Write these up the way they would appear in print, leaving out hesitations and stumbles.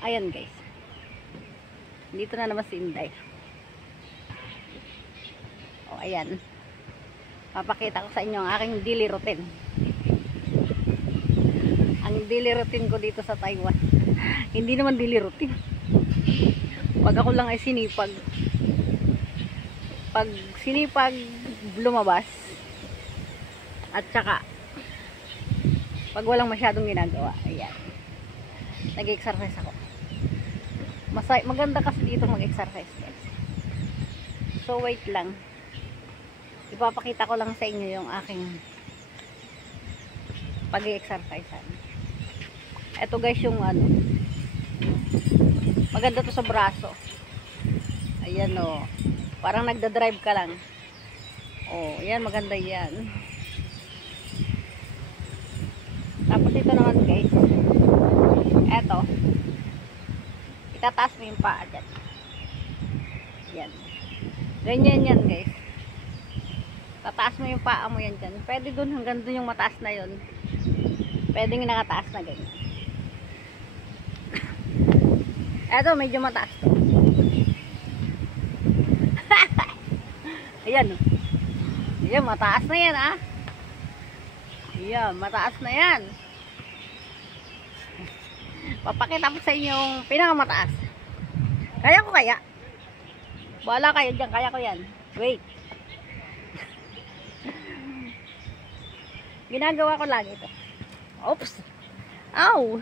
Ayan guys. Dito na naman si Inday. O ayan. Papakita ko sa inyo ang aking daily routine. Ang daily routine ko dito sa Taiwan. Hindi naman daily routine. Pag ako lang ay sinipag. Pag sinipag lumabas. At saka pag walang masyadong ginagawa. Ayan. Nag-exercise ako. Maganda kasi dito mag-exercise guys. So wait lang. Ipapakita ko lang sa inyo yung aking pag-exercise. Ito guys yung ano. Maganda to sa braso. Ayan o. Parang nagda-drive ka lang. Oh, ayan maganda yan. Tapos ito naman guys. Eto. Itataas mo yung paa dyan. Yan. Ganyan yan guys. Tataas mo yung paa mo yan dyan. Pwede dun hanggang dun yung mataas na yun. Pwede yung nakataas na ganyan. Eto medyo mataas to. Ayan. Ayan mataas na yan ah. Ayan mataas na yan. Papakita ko sa inyo yung pinakamataas. Kaya ko kaya? Wala kayo dyan. Kaya ko yan. Wait. Ginagawa ko lagi ito. Oops. Ow.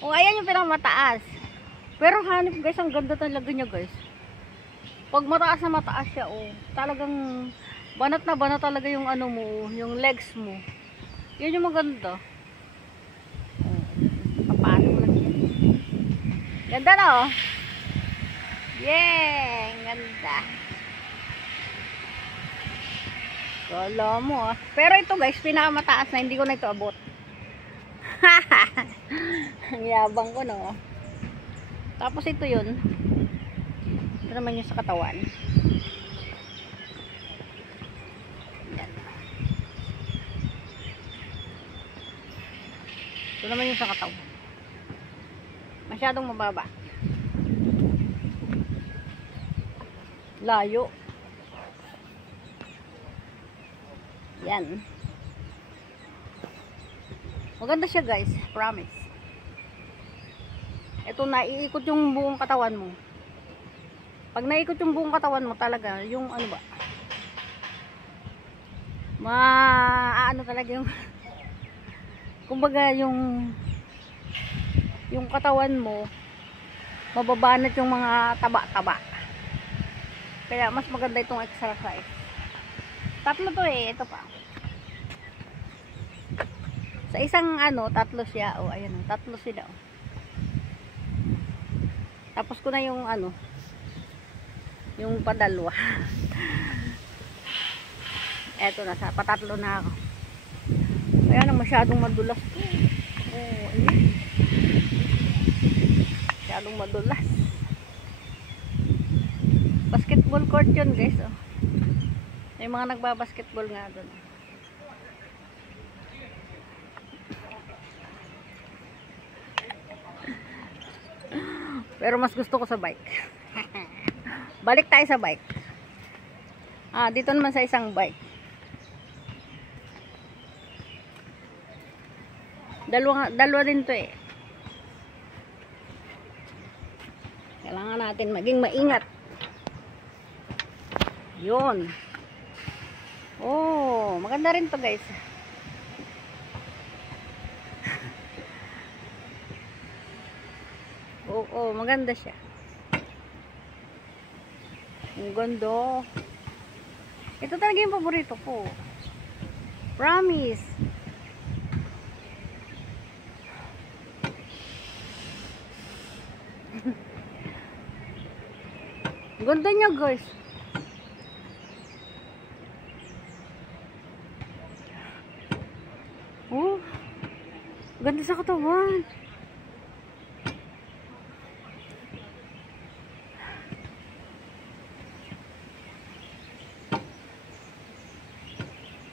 O ayan yung pinakamataas. Pero hanip guys. Ang ganda talaga niya guys. Pag mataas na mataas siya. Oh, talagang banat na banat talaga yung ano mo. Yung legs mo. Yun yung maganda. Ganda no? Yeah, ganda. Kala mo ah. Pero ito guys, pinakamataas na, hindi ko na ito abot. Ang yabang ko no. Tapos ito yun. Ito naman yung sa katawan. Yan. Ito naman yung sa katawan. Masyadong mababa. Layo. Yan. Maganda siya guys. Promise. Ito na, iikot yung buong katawan mo. Pag naikot yung buong katawan mo talaga, yung ano ba? Ano talaga yung kumbaga yung katawan mo mababanat yung mga taba-taba. Kaya mas maganda itong exercise. Tatlo to eh, ito pa. Sa isang ano, tatlo siya. Oh, ayan oh, tatlo sila oh. Tapos ko na yung ano, yung padalwa. Eto na, patatlo na ako. Kaya na masyadong madulas to. Oh, ayan. Masyadong madulas. Basketball court yun guys oh. May mga nagbabasketball nga doon. Pero mas gusto ko sa bike. Balik tayo sa bike. Dito naman sa isang bike. Dalawa din to eh. Kailangan natin maging maingat. Yun. Oh, maganda rin to guys. Oo, maganda siya. Ang ganda. Ito talaga yung paborito ko. Promise. Ganda niya guys. Oh, ganda sa katawan.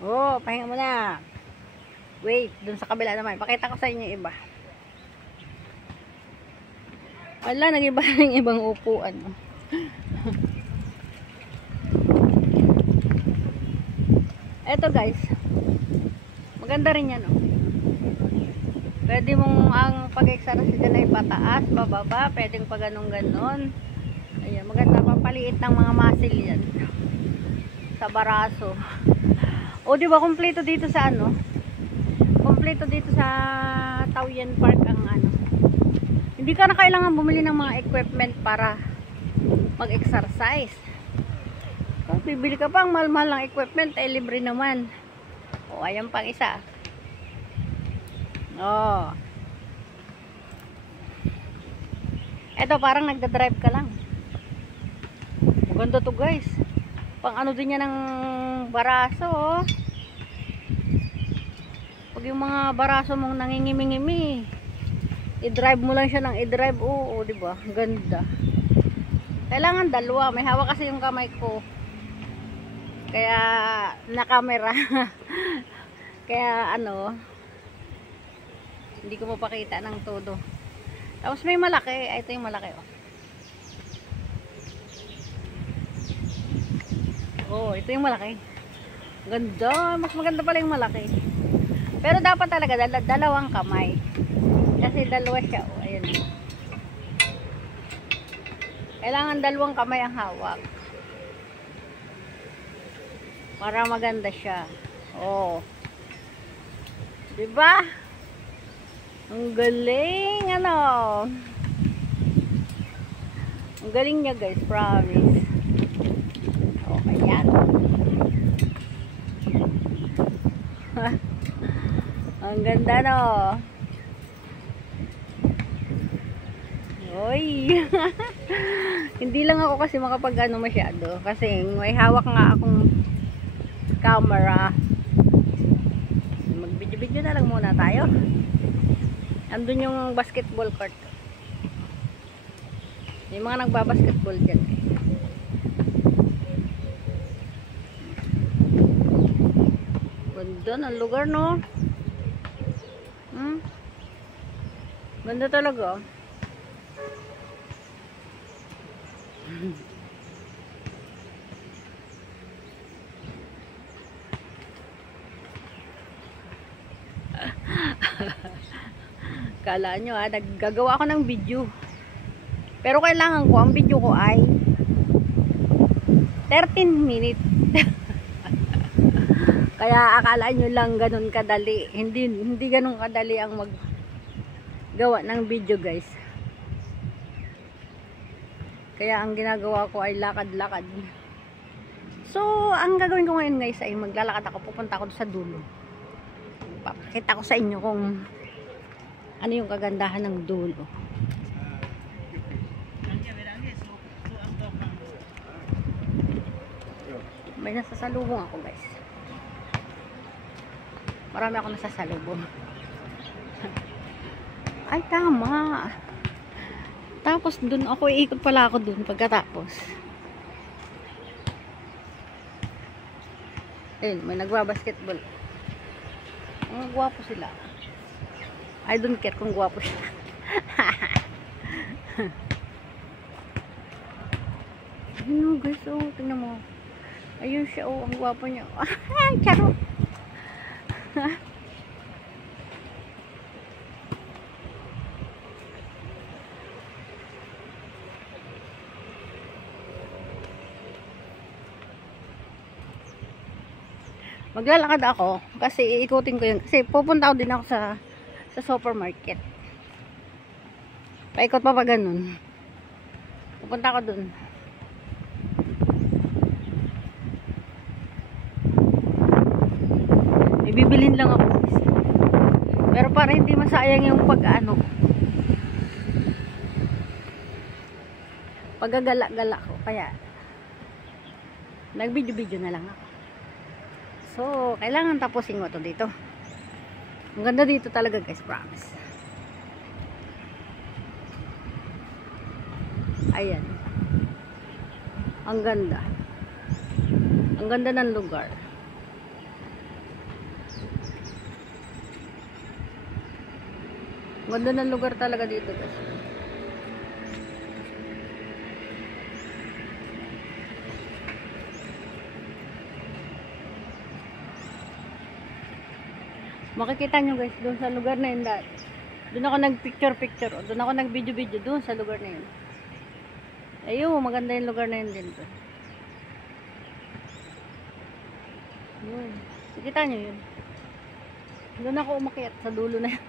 Oh, pahinga muna. Wait, dun sa kabila naman. Pakita ko sa inyo iba. Wala, nag-iba ng ibang upuan. Eto guys, maganda rin yan, oh. Pwede mong ang pag-exercise dyan ay pataas, bababa, pwedeng pa ganun-ganon. Ayan, maganda, papaliit ng mga muscle yan sa baraso. O diba, kompleto dito sa ano, kompleto dito sa Taoyuan Park ang ano. Hindi ka na kailangan bumili ng mga equipment para mag-exercise. Kung bibili ka pang mahal-mahal ng equipment, ay libre naman. O, ayan pang isa. Oh. Eto, parang nagda-drive ka lang. Maganda to guys. Pang ano din yan ng baraso, oh. Pag yung mga baraso mong nangingimi-ngimi, i-drive mo lang siya ng i-drive. Oo, diba? Ganda. Kailangan dalawa. May hawak kasi yung kamay ko. Kaya, na-camera. Kaya, ano, hindi ko mapakita ng todo. Tapos may malaki. Ay, ito yung malaki, oh. Oh, ito yung malaki. Ganda. Mas maganda pala yung malaki. Pero dapat talaga dalawang kamay. Kasi dalawa siya, oh. Ayan. Kailangan dalawang kamay ang hawak. Para maganda siya. Oh. Diba? Ang galing, ano. Ang galing niya guys, promise. Okay, yan. Ang ganda, no. Oy. Hindi lang ako kasi makapag ano masyado. Kasi may hawak nga akong camera. Mag-video-video na lang muna tayo. Andun yung basketball court. Yung mga nagbabasketball dyan. Ganda ng lugar, no? Ganda talaga. Kala nyo naggagawa ako ng video. Pero kailangan ko, ang video ko ay 13 minutes. Kaya akala nyo lang ganun kadali. Hindi ganun kadali ang maggawa ng video guys. Kaya ang ginagawa ko ay lakad-lakad. So, ang gagawin ko ngayon guys ay maglalakad ako. Pupunta ako sa dulo. Papakita ko sa inyo kung ano yung kagandahan ng dulo. May nasasalubong ako guys. Marami ako nasasalubong. Ay tama. Tapos dun ako, iikot pala ako dun pagkatapos. Ayun, may nagbabasketball. Ang gwapo sila. I don't care kung gwapo siya. Ayun guys, oh, tingnan mo. Ayun siya, oh, ang gwapo niya. Ay, charo. Maglalakad ako kasi iikutin ko yun. Kasi pupunta ako din ako sa supermarket. Paikot pa ganun. Pupunta ako dun. Ibibilin lang ako. Pero para hindi masayang yung pag-ano. Paggagala-gala ko. Kaya nag-video-video na lang ako. So, kailangan tapusin ko to dito. Ang ganda dito talaga guys, promise. Ayan. Ang ganda. Ang ganda ng lugar. Ang ganda ng lugar talaga dito guys. Makikita nyo guys, doon sa lugar na yun dati. Doon ako nag-picture. Doon ako nag-video doon sa lugar na yun. Ayun, maganda yung lugar na yun din. Yun. Makikita nyo yun. Doon ako umakyat sa dulo na yun.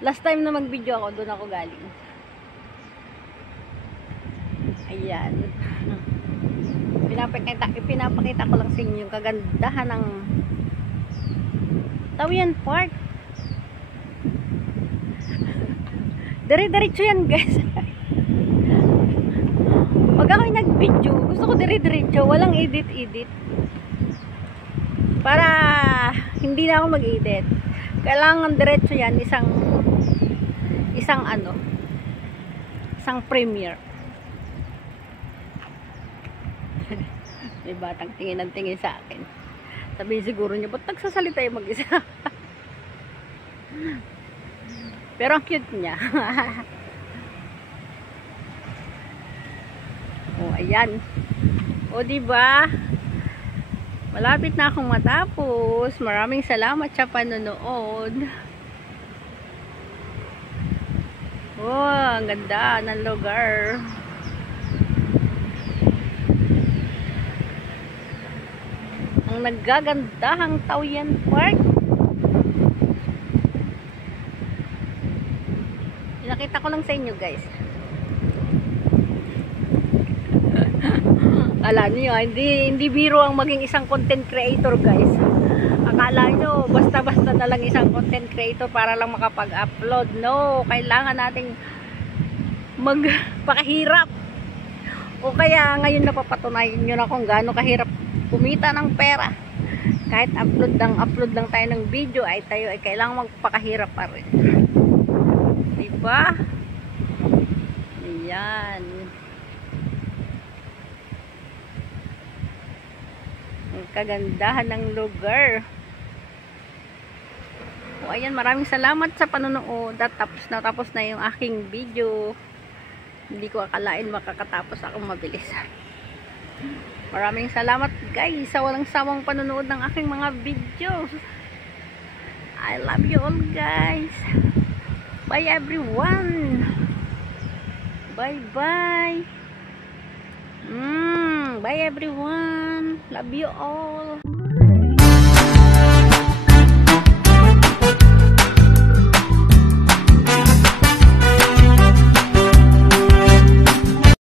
Last time na mag-video ako, doon ako galing. Ayan. Pinapakita ko lang sa inyo yung kagandahan ng Tawian Park. Dire-diretso yan guys. Pag ako'y nag-video, gusto ko dire-diretso, walang edit-edit. Para hindi na ako mag-edit. Kailangan diretso yan, isang premiere. May batang tingin ng tingin sa akin. Sabihin siguro niya, ba't nagsasalita yung mag-isa? Pero ang cute niya. Oh, ayan. O, diba? Malapit na akong matapos. Maraming salamat sa panonood. Oh, ang ganda ng lugar. Ang naggagandahang Tawian Park. Nakita ko lang sa inyo guys. Akala niyo, hindi biro ang maging isang content creator guys. Akala niyo, basta-basta na lang isang content creator para lang makapag-upload. No, kailangan nating magpakahirap. O kaya ngayon napapatunayan nyo na kung gaano kahirap kumita ng pera. Kahit upload lang tayo ng video, ay tayo ay kailangan magpakahirap pa rin. Diba? Ayan. Ang kagandahan ng lugar. O ayan, maraming salamat sa panonood. At tapos na yung aking video. Hindi ko akalain makakatapos akong mabilis. Maraming salamat guys sa walang sawang panonood ng aking mga videos. I love you all guys. Bye everyone. Bye bye. Bye everyone. Love you all.